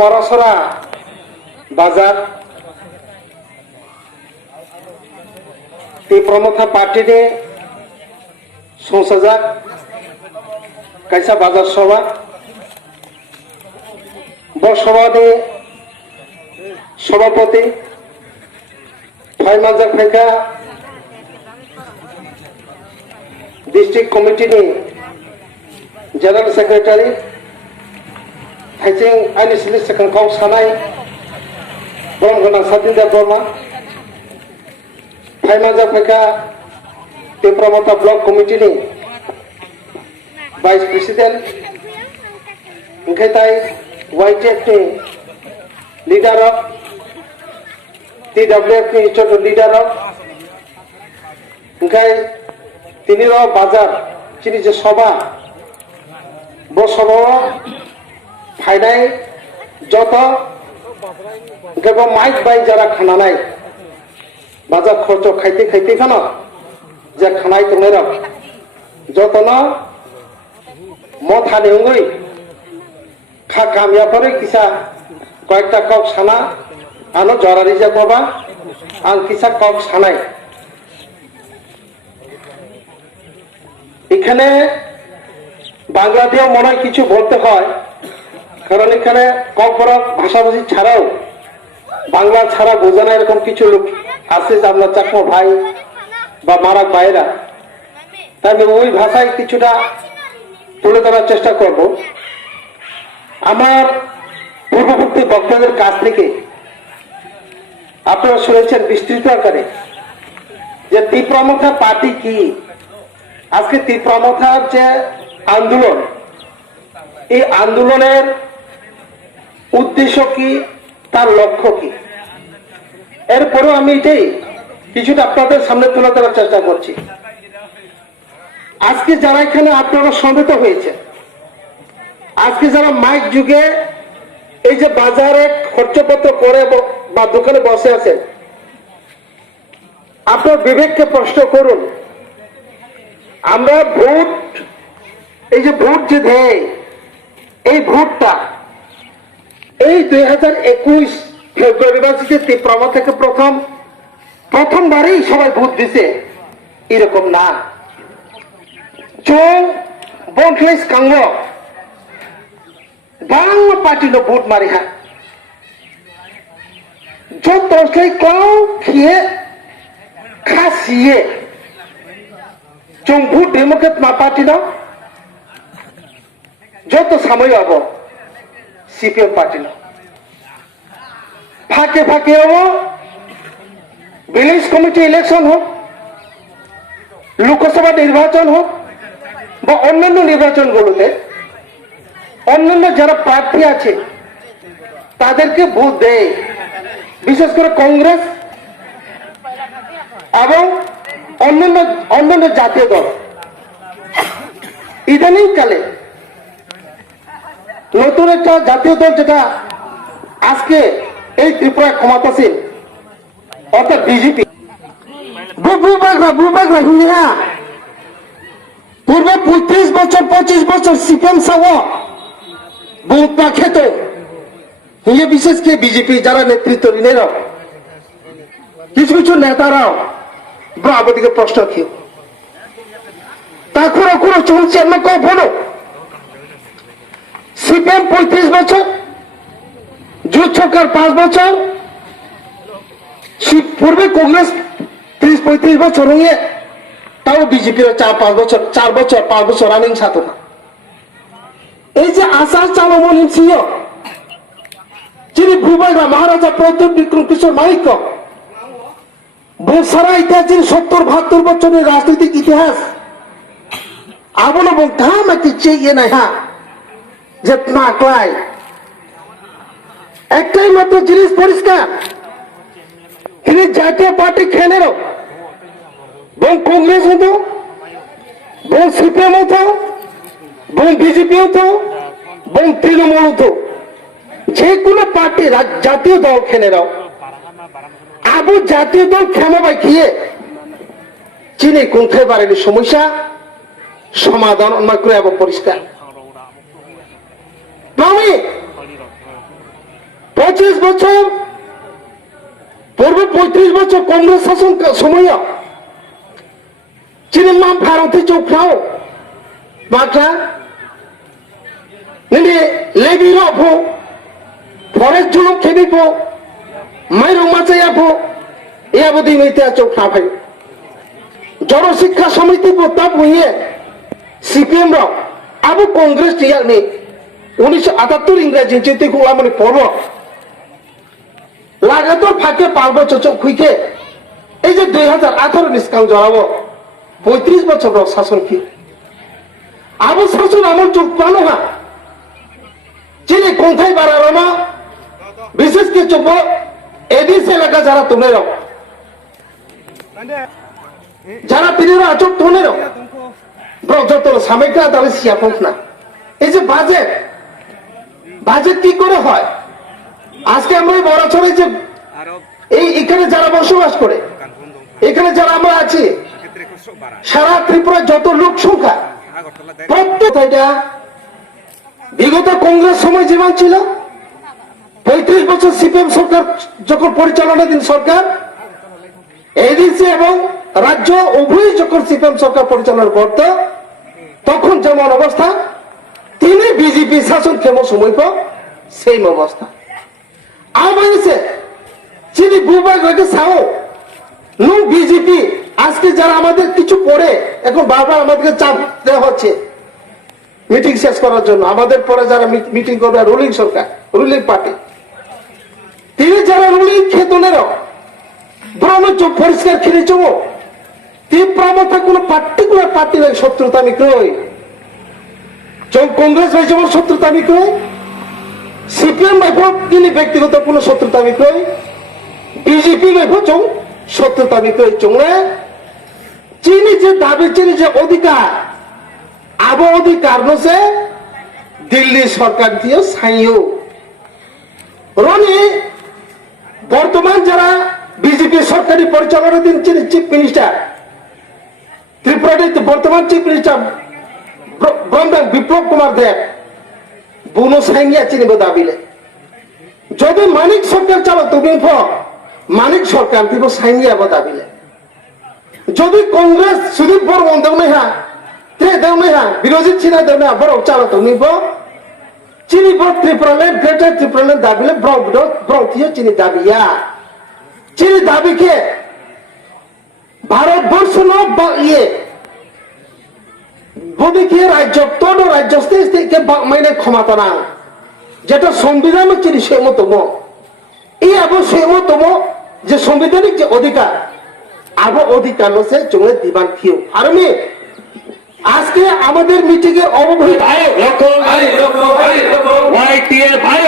মরসরা বাজার ती प्रमुख पार्टी ने संसद कैसा बाजार सभा सभा ने सभापति फाइमाजा फेंका डिस्ट्रिक्ट कमिटी ने जनरल सेक्रेटरी हाइजिं आइनि सिलिस सेकंड सानाय बरगना सादिंदा बर्मा फाइमाजा फेंका टेम्प्रामता ब्लॉक कमिटी ने वाइस प्रेसिडेंट उनखाय वाईटेक ने लीडर ऑफ TWF ने इचोट लीडर ऑफ उनखाय तिनिरो बाजार चिनि जे सभा बो सभा फाइनाय जत गबो माइक बाय जरा खानानाय बाजार खर्च खाइते खाइते खाना जे खानाय तंगनाय रक जतना मत हानेउंगै खा कामिया परे किसा कयेकटा कक साना आनो जरारि जाबाबा आं किसा कक सानाय এখানে বাংলাতেও মনে হয় কিছু বলতে হয় কারণ এখানে ককবরক ভাষাভাষী ছাড়াও বাংলা ছাড়া বোঝে না এরকম কিছু লোক আছে যে আমরা চাকমা ভাই বা মারাক ভাইরা তাই আমি ওই ভাষায় কিছুটা তুলে ধরার চেষ্টা করব আমার পূর্ববর্তী বক্তাদের কাছ থেকে আপনারা শুনেছেন বিস্তৃত আকারে যে তীব্রমথা পার্টি কি আজকে তীব্রমথার যে আন্দোলন এই আন্দোলনের উদ্দেশ্য কি তার লক্ষ্য কি এরপরেও আমি এটাই কিছুটা আপনাদের সামনে তুলে ধরার চেষ্টা করছি আজকে যারা এখানে আপনারা সমবেত হয়েছে আজকে যারা মাইক যুগে এই যে বাজারে খরচপত্র করে বা দোকানে বসে আছে আপনার বিবেককে প্রশ্ন করুন আমরা ভোট এই যে ভোট যে দেয় এই ভোটটা এই 2021 ফেব্রুয়ারি মাসে তীব্রমা থেকে প্রথমবারই সবাই ভোট দিছে এরকম না চং বনফেস কাঙ্গ বাংলা পার্টি নো ভোট মারি হ্যাঁ যত কও খেয়ে খাসিয়ে চম্পু ডেমোক্রেট পার্টি না যত সময় হব সিপিএম পার্টি না ফাঁকে ফাঁকে হব ভিলেজ কমিটি ইলেকশন হোক লোকসভা নির্বাচন হোক বা অন্যান্য নির্বাচনগুলোতে অন্যান্য যারা প্রার্থী আছে তাদেরকে ভোট দেয় বিশেষ করে কংগ্রেস এবং অন্যান্য জাতীয় দল ইদানিং কালে নতুন একটা জাতীয় দল যেটা আজকে এই ত্রিপুরা ক্ষমতাসীন অর্থাৎ বিজেপি পূর্বে 35 বছর 25 বছর সিপিএম সহ ভোট না খেত বিশেষ করে বিজেপি যারা নেতৃত্ব নিলেন কিছু কিছু নেতারাও ব্রাহ্মণীকে প্রশ্ন খেয়ে তারপরে কোনো চলছে আমরা কখনো সিপিএম 35 বছর জোট সরকার 5 বছর পূর্বে কংগ্রেস 30-35 বছর হয়ে তাও বিজেপির 4-5 বছর 4 বছর 5 বছর রানিং সাথে না এই যে আশার চালমন ছিল যিনি ভূপালরা মহারাজা প্রদ্যুৎ বিক্রম কিশোর মাইক সারা ইতিহাস 70-72 বছরের রাজনৈতিক ইতিহাস অবলম্বন ধাম একটি চেয়ে নাই হ্যাঁ যে না কয় একটাই মাত্র জিনিস পরিষ্কার তিনি জাতীয় পার্টি খেলেন বং কংগ্রেস হতো বং সিপিএম হতো বং বিজেপি হতো বং তৃণমূল হতো যে কোনো পার্টি জাতীয় দল খেলে নাও আবু জাতীয় দল ক্ষমতা গিয়ে চিনি কোনথায় পারেনি সমস্যা সমাধান অন্য করে এবং পরিষ্কার আমি 25 বছর পূর্বে 35 বছর কংগ্রেস শাসন সময় চিনিমা ভারতে চৌফাও বাক্লা নিনে লেবিরফো ফরেস্ট জুলুম খেবিফো মাইরং মাচায়াফো এয়াবদি মেতে চৌফা ভাই জড় শিক্ষা সমিতি প্রতাপ হইয়ে সিপিএম রাও আবু কংগ্রেস টিয়াল নে 1978 ইংরেজি চেতে কুলা মানে পর্ব লাগাতার ফাঁকে 5 বছর চোখ খুইকে এই যে 2018 নিষ্কাম জড়াবো 35 বছর শাসন কি আবু শাসন আমল চোখ পানো না চিনি কোথায় বাড়ালো না বিশেষ করে চোখ এডিস এলাকা যারা তুলে রাও যারা তিনিরা আচক তুলে রাও যত সাময়িকা তাহলে সিয়া পৌঁছ না এই যে বাজেট কি করে হয় আজকে আমরা বড় ছড়ে যে এই এখানে যারা বসবাস করে এখানে যারা আমরা আছি সারা ত্রিপুরা যত লোক সংখ্যা প্রত্যেকটা বিগত কংগ্রেস সময় জীবন ছিল 35 বছর সিপিএম সরকার যখন পরিচালনাধীন সরকার এডিসি এবং রাজ্য উভয় যখন সিপিএম সরকার পরিচালনা করত তখন যেমন অবস্থা তিনি বিজেপি শাসন কেমন সময় পর সেই অবস্থা আমাদের চিনি বুবাই হয়েছে সাও নুন বিজেপি আজকে যারা আমাদের কিছু পড়ে এখন বারবার আমাদেরকে চাপ দেওয়া হচ্ছে মিটিং শেষ করার জন্য আমাদের পরে যারা মিটিং করবে রুলিং সরকার রুলিং পার্টি তিনি যারা রুলিং খেতনেরও ব্রহ্মচ পরিষ্কার খেলে চমো তীব্রমতা কোন পার্টিকুলার পার্টি নাই শত্রুতা আমি কই কংগ্রেস ভাই যেমন শত্রুতা আমি কই সিপিএম ভাই তিনি ব্যক্তিগত কোন শত্রুতা আমি কই বিজেপি ভাই চৌ শত্রুতা আমি কই চৌড়ে চিনি যে দাবি চিনি যে অধিকার আবো অধিকার নসে দিল্লি সরকার দিয়ে সাইও রনি বর্তমান যারা বিজেপি সরকারি পরিচালনাধীন চিফ মিনিস্টার ত্রিপুরার বর্তমান চিফ মিনিস্টার বিপ্লব কুমার দেব বুনো সাইনিয়া চিনিব দাবিলে যদি মানিক সরকার চালো তুমি মানিক সরকার দিব সাইনিয়া দাবিলে যদি কংগ্রেস সুদীপ বর্মন দেও না দেও না বিরোধী চিনা দেও না বড় চালো তুমি চিনিব ত্রিপুরাল্যান্ড গ্রেটার ত্রিপুরাল্যান্ড দাবিলে ব্রথিও চিনি দাবিয়া চিনি দাবিকে ভারতবর্ষ ইয়ে বদিকে রাজ্য তোর রাজ্য থেকে মাইনে ক্ষমতা না যেটা সংবিধান চিনি সে মতম এই আবো সে মতম যে সাংবিধানিক যে অধিকার আবো অধিকার সে চলে দিবান কিউ আর আমি আজকে আমাদের মিটিং এর অবহিত ভাই